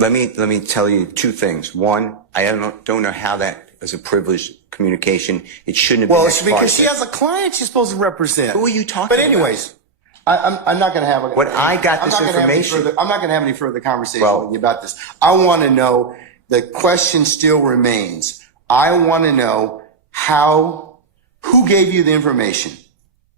Let me tell you two things. One, I don't know how that is a privileged communication. It shouldn't have been. Well, it's because she has a client she's supposed to represent. Who are you talking about? But anyways, I'm not going to have information. I'm not going to have any further conversation with you about this. I want to know, the question still remains. I want to know who gave you the information?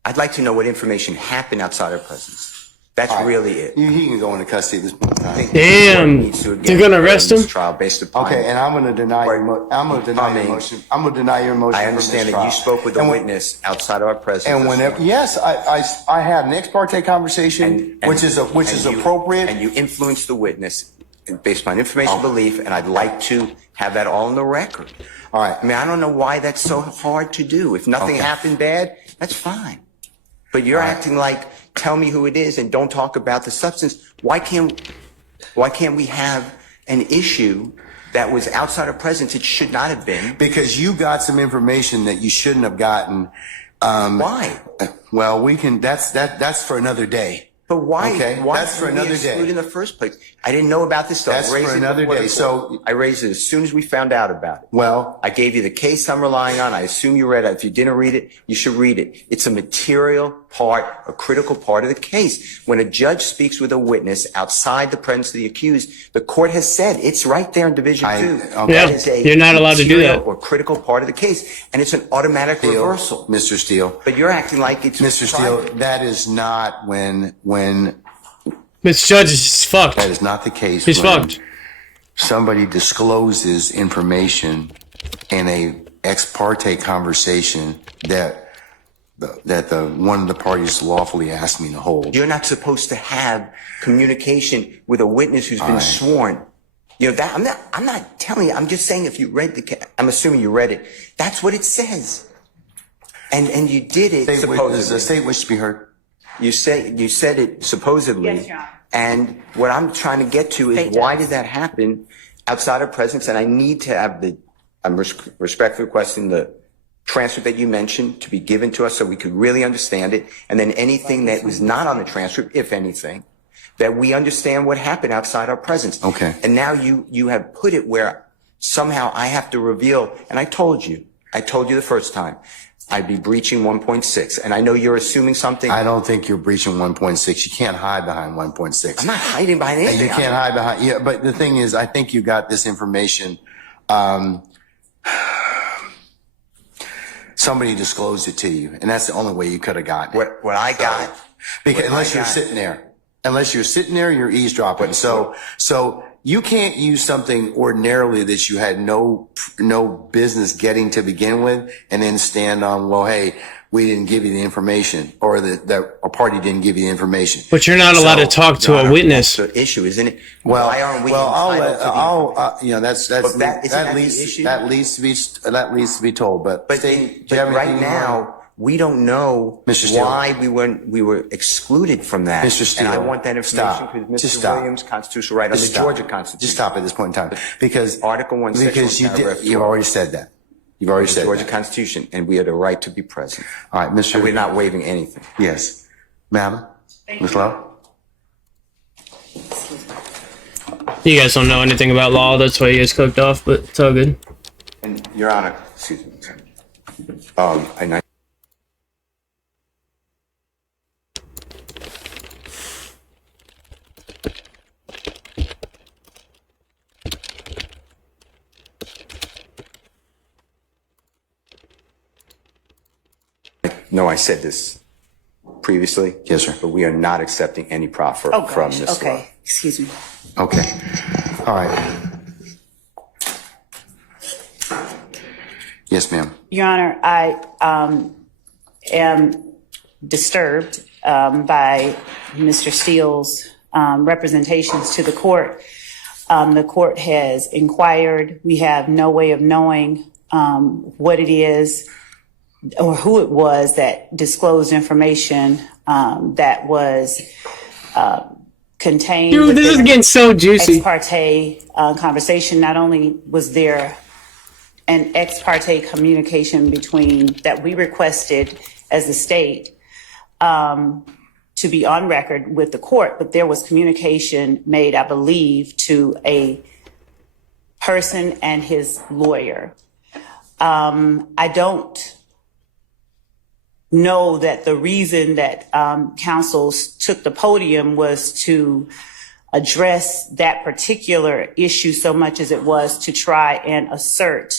I'd like to know what information happened outside our presence. That's really it. He can go into custody at this point in time. Damn, they're gonna arrest him. Trial based upon and I'm going to deny your motion. I'm going to deny your motion. I understand that you spoke with a witness outside of our presence. And whenever, yes, I had an ex parte conversation, which is appropriate. And you influenced the witness based on information belief, and I'd like to have that all on the record. All right. I mean, I don't know why that's so hard to do. If nothing happened bad, that's fine. But you're acting like, tell me who it is and don't talk about the substance. Why can't we have an issue that was outside of presence? It should not have been. Because you got some information that you shouldn't have gotten. Why? Well, that's for another day. But why? Okay, why that's for another day. In the first place, I didn't know about this stuff. That's for another day. So I raised it as soon as we found out about it. Well, I gave you the case I'm relying on. I assume you read it. If you didn't read it, you should read it. It's a material part, a critical part of the case. When a judge speaks with a witness outside the presence of the accused, the court has said it's right there in Division 2. Yeah, you're not allowed to do that. Or critical part of the case, and it's an automatic reversal, Mr. Steele. But you're acting like it's Mr. Steele. That is not when. This judge is fucked. That is not the case. He's fucked. Somebody discloses information in a ex parte conversation that one of the parties lawfully asked me to hold. You're not supposed to have communication with a witness who's been sworn. You know that I'm not telling you. I'm just saying if you read I'm assuming you read it. That's what it says. And you did it. Does the state wish to be heard? You said it supposedly. Yes, Your Honor. And what I'm trying to get to is why did that happen outside of presence? And I need to have I'm respectfully requesting the transcript that you mentioned to be given to us so we could really understand it. And then anything that was not on the transcript, if anything, that we understand what happened outside our presence. Okay. And now you have put it where somehow I have to reveal, and I told you the first time, I'd be breaching 1.6. And I know you're assuming something. I don't think you're breaching 1.6. You can't hide behind 1.6. I'm not hiding behind anything. You can't hide behind, yeah, but the thing is, I think you got this information. Somebody disclosed it to you, and that's the only way you could have gotten it. What I got. Because unless you're sitting there, you're eavesdropping. So you can't use something ordinarily that you had no business getting to begin with, and then stand on, well, hey, we didn't give you the information, or that a party didn't give you the information. But you're not allowed to talk to a witness. That's the issue, isn't it? Well, why aren't we that leads to be told. But right now, we don't know why we were excluded from that. Mr. Steele, and I want that information because Mr. Williams' constitutional right under the Georgia Constitution. Just stop at this point in time, because Article 1, Section 1, Paragraph you've already said that. You've already said Georgia Constitution, and we have the right to be present. All right, Mr. And we're not waiving anything. Yes, Madam, Ms. Lowe. You guys don't know anything about law. That's why you guys cooked off, but it's all good. And Your Honor, excuse me. No, I said this previously. Yes, sir. But we are not accepting any proffer from this law. Okay, excuse me. Okay. All right. Yes, ma'am. Your Honor, I am disturbed by Mr. Steele's representations to the court. The court has inquired. We have no way of knowing what it is or who it was that disclosed information that was contained. Dude, this is getting so juicy. Ex parte conversation. Not only was there an ex parte communication between that we requested as a state to be on record with the court, but there was communication made, I believe, to a person and his lawyer. I don't know that the reason that counsel took the podium was to address that particular issue so much as it was to try and assert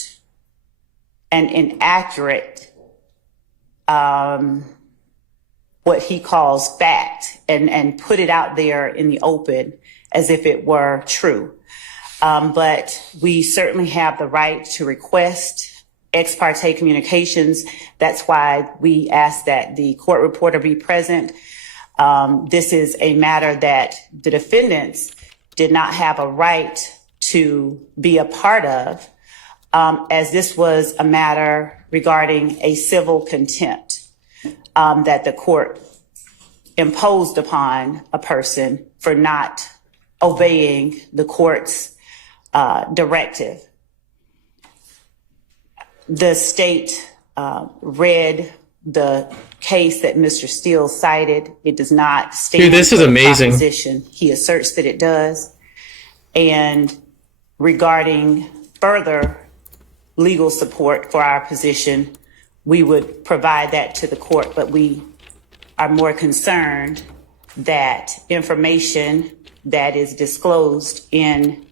an inaccurate, what he calls fact, and put it out there in the open as if it were true. But we certainly have the right to request ex parte communications. That's why we ask that the court reporter be present. This is a matter that the defendants did not have a right to be a part of, as this was a matter regarding a civil contempt that the court imposed upon a person for not obeying the court's directive. The state read the case that Mr. Steele cited. It does not stand. Dude, this is for the amazing. proposition. He asserts that it does. And regarding further legal support for our position, we would provide that to the court, but we are more concerned that information that is disclosed in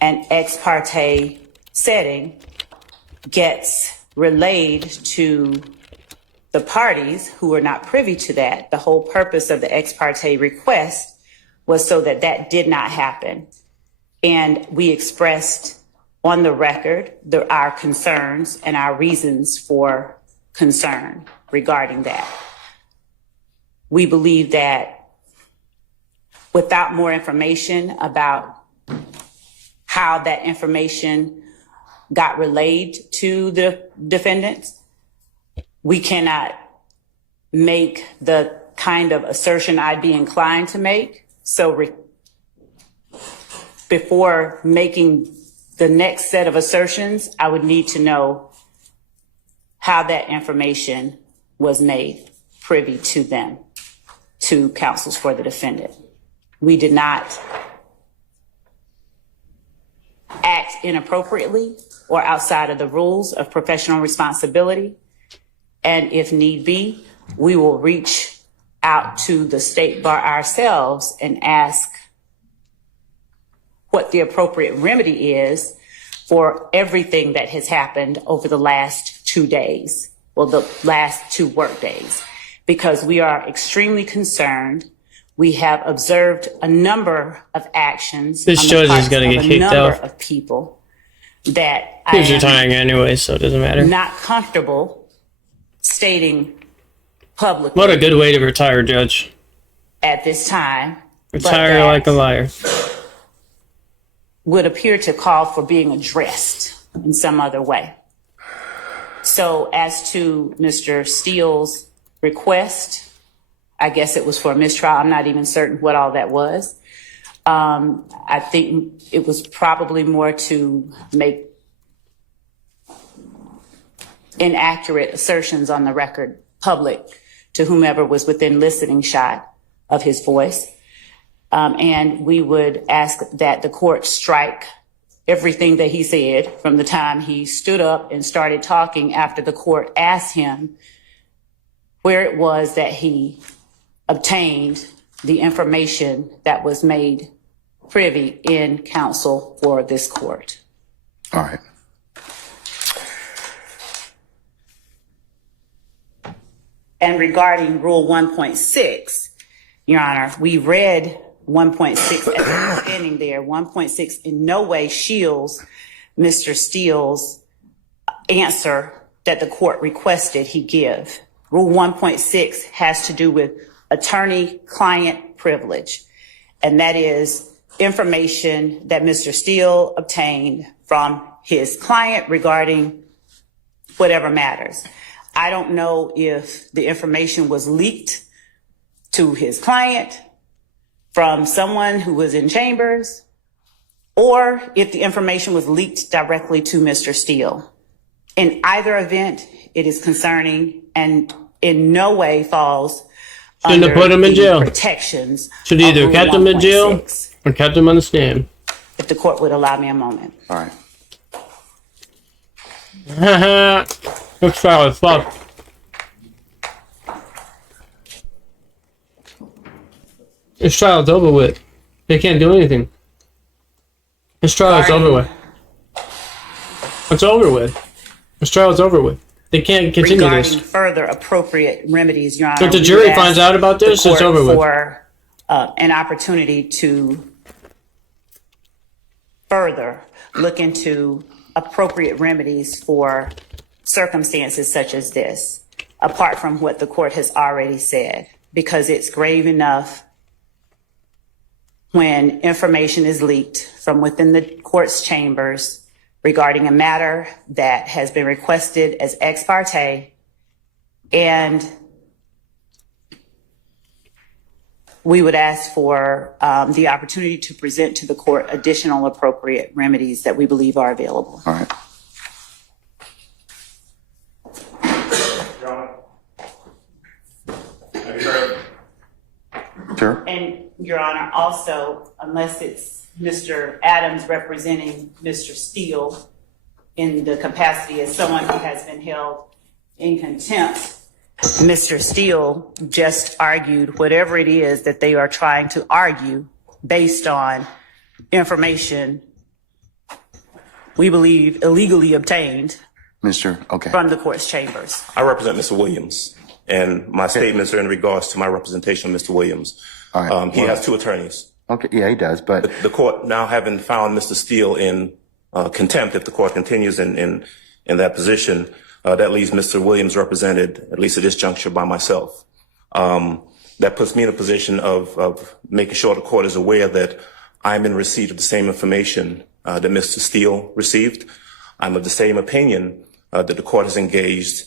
an ex parte setting gets relayed to the parties who are not privy to that. The whole purpose of the ex parte request was so that that did not happen. And we expressed on the record our concerns and our reasons for concern regarding that. We believe that without more information about how that information got relayed to the defendants, we cannot make the kind of assertion I'd be inclined to make. So before making the next set of assertions, I would need to know how that information was made privy to them, to counsels for the defendant. We did not act inappropriately or outside of the rules of professional responsibility. And if need be, we will reach out to the state bar ourselves and ask what the appropriate remedy is for everything that has happened over the last 2 days, well, the last 2 work days, because we are extremely concerned. We have observed a number of actions. This judge is going to get kicked out. Of people that He's I retiring anyway, so it doesn't matter. am not comfortable stating publicly What a good way to retire, Judge. at this time. but Retire that like a liar. would appear to call for being addressed in some other way. So as to Mr. Steele's request, I guess it was for a mistrial. I'm not even certain what all that was. I think it was probably more to make inaccurate assertions on the record public to whomever was within listening shot of his voice. And we would ask that the court strike everything that he said from the time he stood up and started talking after the court asked him where it was that he obtained the information that was made privy in counsel for this court. All right. And regarding Rule 1.6, Your Honor, we read 1.6 as standing there. 1.6 in no way shields Mr. Steele's answer that the court requested he give. Rule 1.6 has to do with attorney-client privilege, and that is information that Mr. Steele obtained from his client regarding whatever matters. I don't know if the information was leaked to his client from someone who was in chambers, or if the information was leaked directly to Mr. Steele. In either event, it is concerning and in no way falls Shouldn't have under put him in the jail. protections. Should of either Rule kept him in jail 1.6. or kept him on the stand. If the court would allow me a moment. All right. Haha. This trial is fucked. This trial is over with. They can't do anything. This trial is over with. It's over with. This trial is over with. They can't continue Regarding this. further appropriate remedies, Your Honor. If the we jury would finds ask out about this, the it's court over with. For an opportunity to further look into appropriate remedies for circumstances such as this, apart from what the court has already said, because it's grave enough when information is leaked from within the court's chambers regarding a matter that has been requested as ex parte, and we would ask for the opportunity to present to the court additional appropriate remedies that we believe are available. All right. Sure. And Your Honor, also, unless it's Mr. Adams representing Mr. Steele in the capacity as someone who has been held in contempt, Mr. Steele just argued whatever it is that they are trying to argue based on information we believe illegally obtained Okay. from the court's chambers. I represent Mr. Williams, and my statements are in regards to my representation of Mr. Williams. All right. He has two attorneys. Okay. Yeah, he does. But The court, now having found Mr. Steele in contempt, if the court continues in that position, that leaves Mr. Williams represented, at least at this juncture, by myself. That puts me in a position of making sure the court is aware that I'm in receipt of the same information that Mr. Steele received. I'm of the same opinion that the court has engaged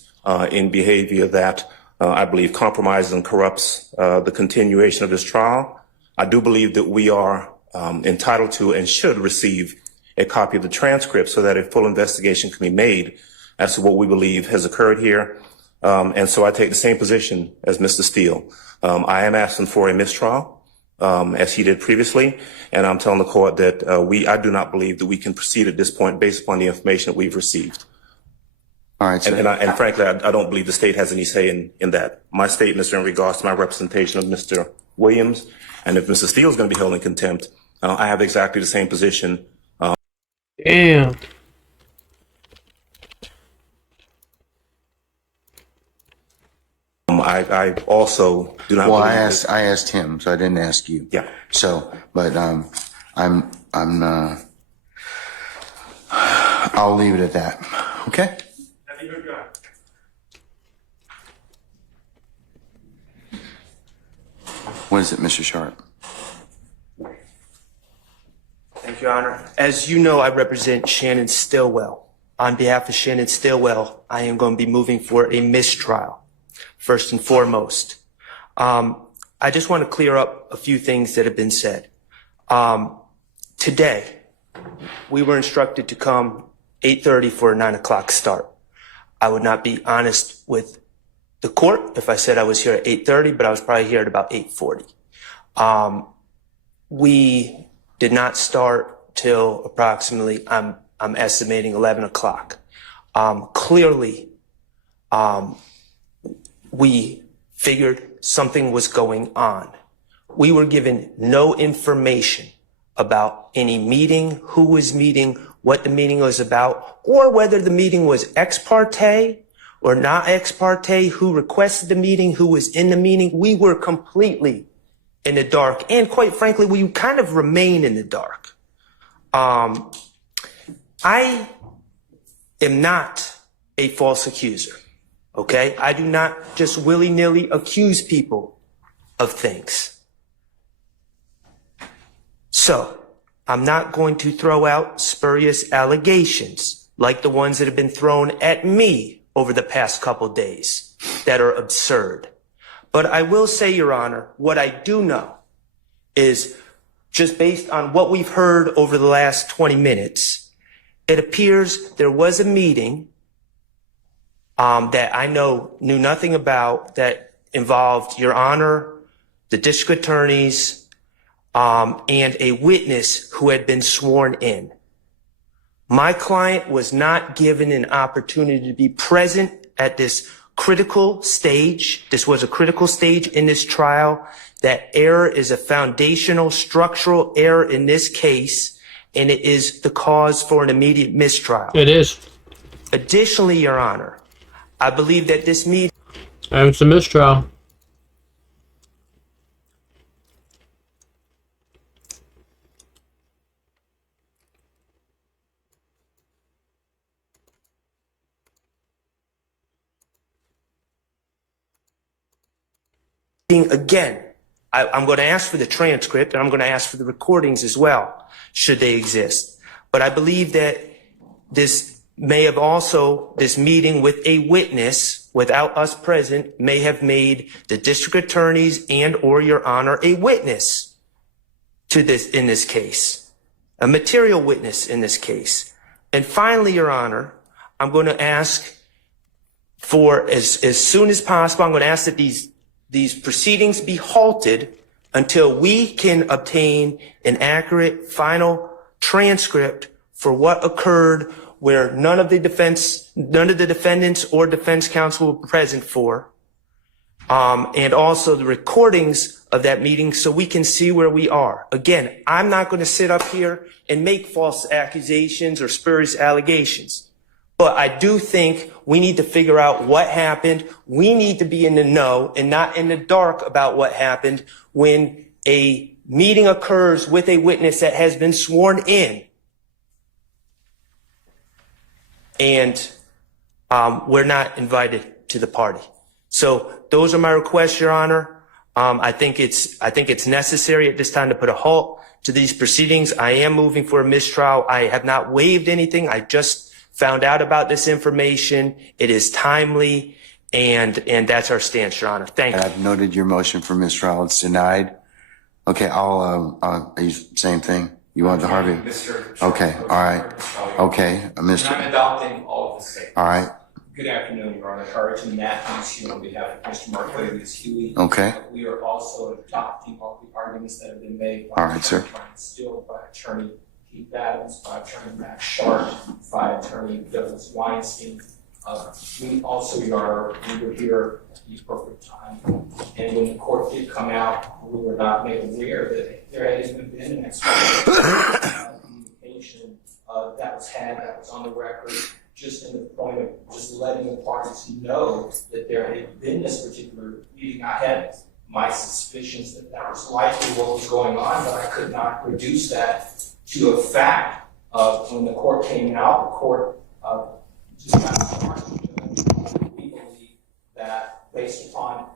in behavior that I believe compromises and corrupts the continuation of this trial. I do believe that we are entitled to and should receive a copy of the transcript so that a full investigation can be made as to what we believe has occurred here. And so I take the same position as Mr. Steele. I am asking for a mistrial, as he did previously, and I'm telling the court that I do not believe that we can proceed at this point based upon the information that we've received. all right. So, And frankly, I don't believe the state has any say in that. My statements are in regards to my representation of Mr. Williams, and if Mr. Steele is going to be held in contempt, I have exactly the same position. Damn. I also do not. well, believe I asked him, so I didn't ask you. Yeah. So, but I'll leave it at that. Okay. What is it, Mr. Sharp? Thank you, Your Honor. As you know, I represent Shannon Stillwell. On behalf of Shannon Stillwell, I am going to be moving for a mistrial, first and foremost. I just want to clear up a few things that have been said. Today, we were instructed to come 8:30 for a 9 o'clock start. I would not be honest with the court if I said I was here at 8:30, but I was probably here at about 8:40. We did not start till approximately, I'm estimating 11 o'clock. Clearly, we figured something was going on. We were given no information about any meeting, who was meeting, what the meeting was about, or whether the meeting was ex parte or not ex parte, who requested the meeting, who was in the meeting. We were completely in the dark. And quite frankly, we kind of remain in the dark. I am not a false accuser, okay? I do not just willy-nilly accuse people of things. So, I'm not going to throw out spurious allegations like the ones that have been thrown at me over the past couple days that are absurd. But I will say, Your Honor, what I do know is just based on what we've heard over the last 20 minutes, it appears there was a meeting that I knew nothing about, that involved Your Honor, the district attorneys, and a witness who had been sworn in. My client was not given an opportunity to be present at this critical stage. This was a critical stage in this trial. That error is a foundational structural error in this case, and it is the cause for an immediate mistrial. It is. Additionally, Your Honor, I believe that this meeting And it's a mistrial. again, I'm going to ask for the transcript and I'm going to ask for the recordings as well, should they exist. But I believe that this may have also, this meeting with a witness without us present may have made the district attorneys and or Your Honor a witness to this, in this case, a material witness in this case. And finally, Your Honor, I'm going to ask for, as soon as possible, I'm going to ask that these proceedings be halted until we can obtain an accurate final transcript for what occurred where none of the defendants or defense counsel were present for, and also the recordings of that meeting so we can see where we are. Again, I'm not going to sit up here and make false accusations or spurious allegations, but I do think we need to figure out what happened. We need to be in the know and not in the dark about what happened when a meeting occurs with a witness that has been sworn in. And we're not invited to the party. So those are my requests, Your Honor. I think it's necessary at this time to put a halt to these proceedings. I am moving for a mistrial. I have not waived anything. I just found out about this information. It is timely, and that's our stance, Your Honor. Thank you. I've noted your motion for mistrial. It's denied. Okay, are you same thing? You want the Harvey? Okay, all right. Okay, Mr. I'm adopting all of the statements. All right. Good afternoon, Your Honor. Carrington Matthews here on behalf of Mr. Mark Huey. Okay. We are also adopting all the arguments that have been made All right, sir. Still by Attorney Keith Adams, by Attorney Max Sharp, by Attorney Douglas Weinstein. We also we were here at the appropriate time, and when the court did come out, we were not made aware that there had even been an communication that was had, that was on the record, just in the point of just letting the parties know that there had been this particular meeting. I had my suspicions that that was likely what was going on, but I could not reduce that to a fact. When the court came out, the court just got started. We believe that based upon,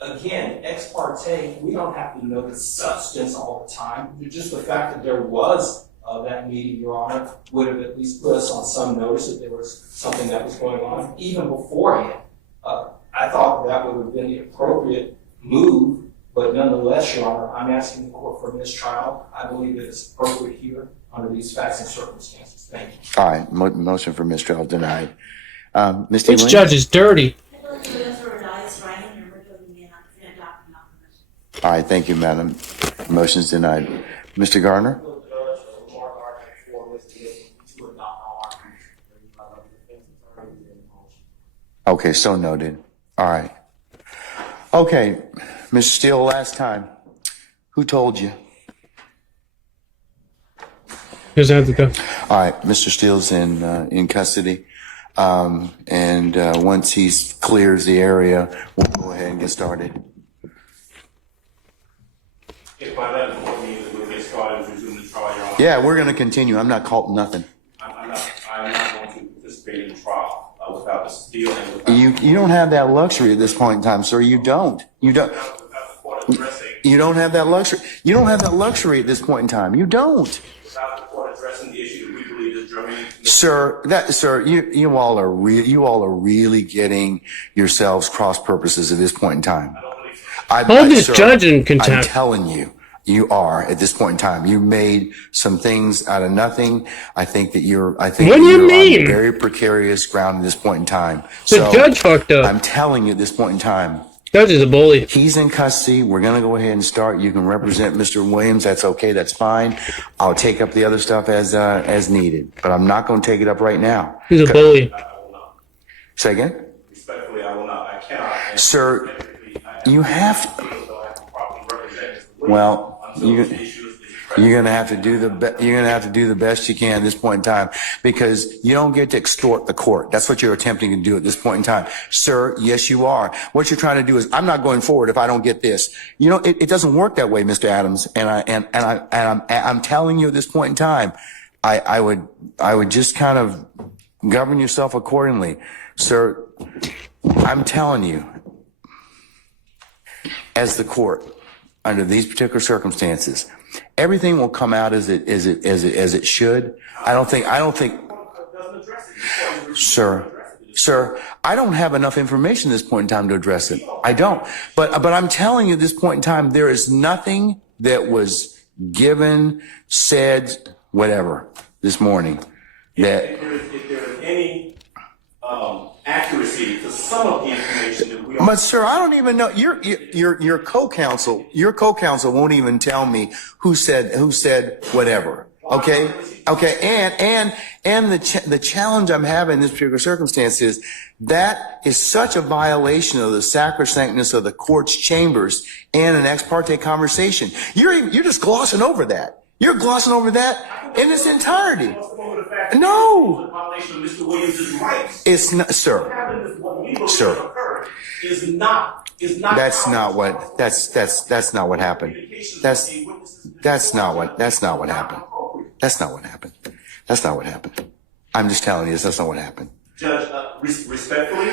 again, ex parte, we don't have to know the substance all the time. Just the fact that there was that meeting, Your Honor, would have at least put us on some notice that there was something that was going on even beforehand. I thought that would have been the appropriate move, but nonetheless, Your Honor, I'm asking the court for a mistrial. I believe that it's appropriate here under these facts and circumstances. Thank you. All right, motion for mistrial denied. Mr. This Williams? judge is dirty. All right, thank you, madam. Motion's denied. Mr. Gardner? Okay, so noted. All right. Okay, Mr. Steele, last time, who told you? Here's the go. All right, Mr. Steele's in custody, and once he clears the area, we'll go ahead and get started. If by that point means that we'll get started and resume the trial, Your Honor. Yeah, we're going to continue. I'm not called nothing. I'm not going to participate in the trial without the Steele and without You don't have that luxury at this point in time, sir. You don't. without the court addressing. You don't have that luxury. You don't have that luxury at this point in time. You don't. Without the court addressing the issue that we believe is germane. Sir, you all are really getting yourselves cross purposes at this point in time. Hold this judge in contempt. I'm telling you, you are at this point in time. You made some things out of nothing. I think what do you mean? On very precarious ground at this point in time. The judge fucked up. I'm telling you at this point in time, Judge is a bully. He's in custody. We're going to go ahead and start. You can represent Mr. Williams. That's okay. That's fine. I'll take up the other stuff as needed, but I'm not going to take it up right now. He's a bully. Say again? Respectfully, I will not. I cannot. Sir, you have to. Well, you're gonna have to do the best you can at this point in time, because you don't get to extort the court. That's what you're attempting to do at this point in time, sir. Yes, you are. What you're trying to do is, I'm not going forward if I don't get this. You know, it doesn't work that way, Mr. Adams. And I'm telling you at this point in time, I would just kind of govern yourself accordingly, sir. I'm telling you, as the court, under these particular circumstances, everything will come out as it should. I don't think, sir, I don't have enough information at this point in time to address it. I don't. But I'm telling you at this point in time, there is nothing that was given, said, whatever, this morning that. If there is any accuracy to some of the information that we are. But sir, I don't even know. Your co-counsel won't even tell me who said whatever. Okay. And the challenge I'm having in this particular circumstance is that is such a violation of the sacrosanctness of the court's chambers and an ex parte conversation. You're just glossing over that. You're glossing over that in its entirety. No. Mr. Williams' rights. It's not, sir. Sir. Is not. That's not what happened. That's not what happened. That's not what happened. I'm just telling you, that's not what happened. Judge, respectfully,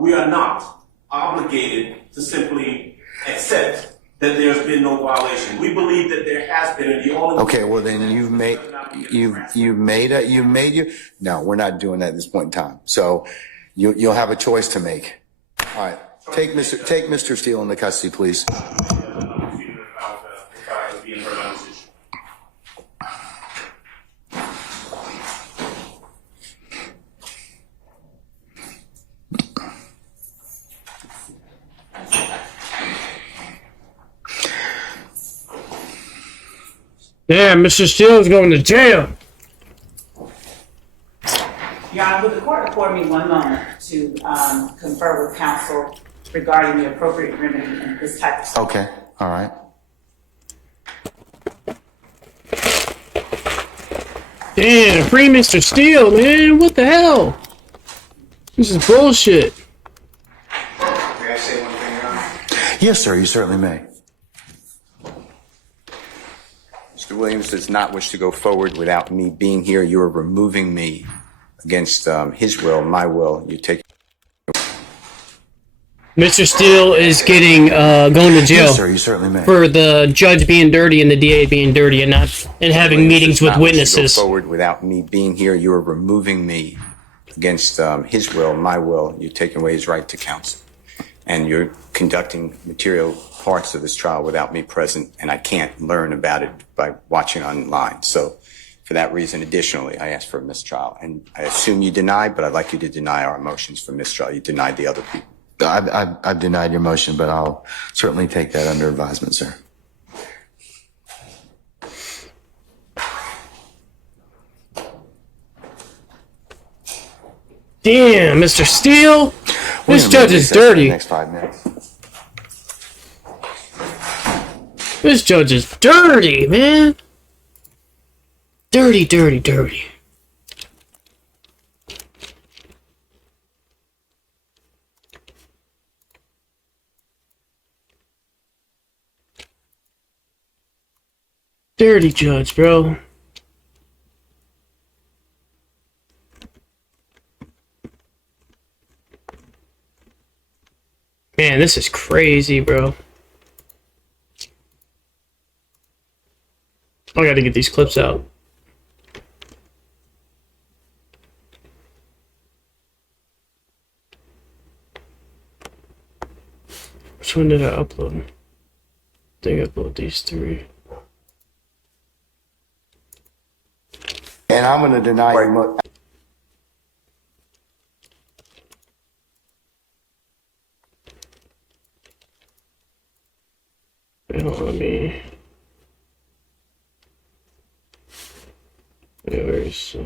we are not obligated to simply accept that there's been no violation. We believe that there has been, and the only. Okay, well then no, we're not doing that at this point in time. So you'll have a choice to make. All right, take Mr. Steele into custody, please. Yeah, Mr. Steele's going to jail. Your Honor, would the court afford me one moment to confer with counsel regarding the appropriate remedy in this type of situation? Okay, all right. Damn, free Mr. Steele, man. What the hell? This is bullshit. May I say one thing, Your Honor? Yes, sir, you certainly may. Mr. Williams does not wish to go forward without me being here. You are removing me against his will, my will. You take. Mr. Steele is getting going to jail. Yes, sir, you certainly may. For the judge being dirty and the DA being dirty and having meetings with witnesses. Go forward without me being here. You are removing me against his will, my will. You're taking away his right to counsel, and you're conducting material parts of this trial without me present, and I can't learn about it by watching online. So for that reason, additionally, I asked for a mistrial. And I assume you deny, but I'd like you to deny our motions for mistrial. You denied the other people. I've denied your motion, but I'll certainly take that under advisement, sir. Damn, Mr. Steele. This judge is dirty. Next 5 minutes. This judge is dirty, man. Dirty, dirty, dirty. Dirty judge, bro. Man, this is crazy, bro. I gotta get these clips out. Which one did I upload? I think I uploaded these 3. And I'm going to deny your motion. Wait, hold on, let me. Where's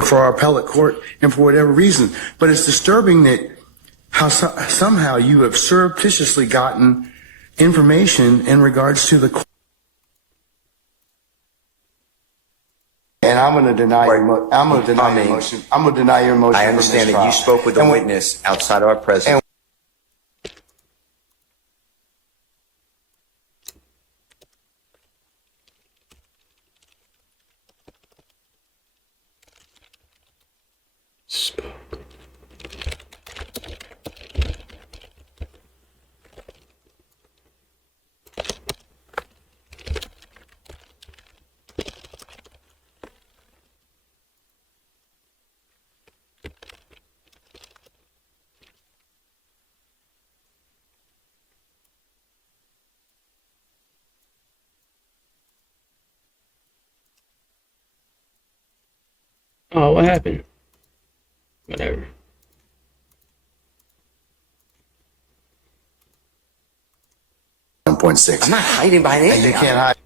for our appellate court and for whatever reason. But it's disturbing that how somehow you have surreptitiously gotten information in regards to the court. And I'm going to deny your I'm going to deny your motion. I'm going to deny your motion. I understand that you spoke with a witness outside of our presence. Oh, what happened? Whatever. I'm not hiding behind anything. And you can't hide.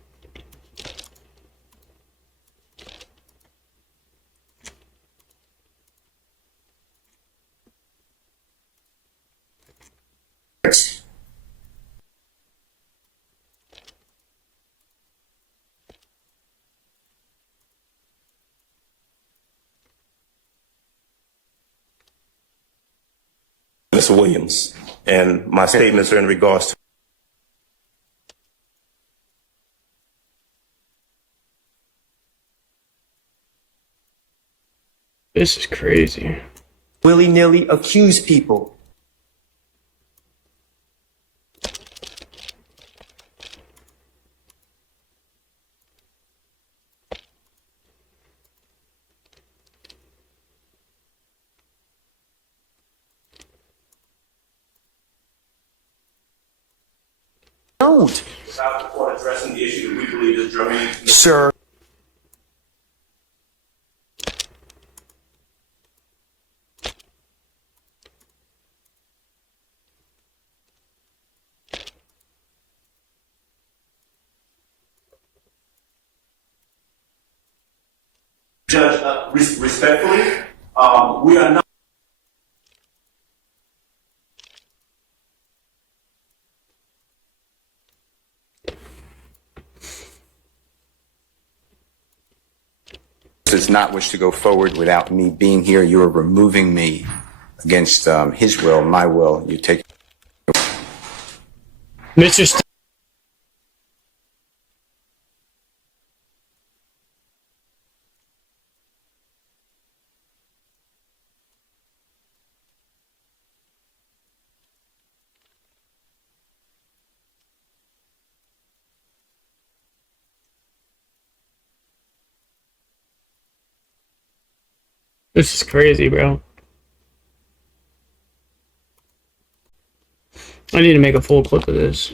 Mr. Williams, and my statements are in regards to This is crazy. Willy-nilly accuse people. Don't. without the court addressing the issue that we believe is germane. Sir. Judge, respectfully, we are not. Does not wish to go forward without me being here. You are removing me against his will, my will. You take. Mr. This is crazy, bro. I need to make a full clip of this.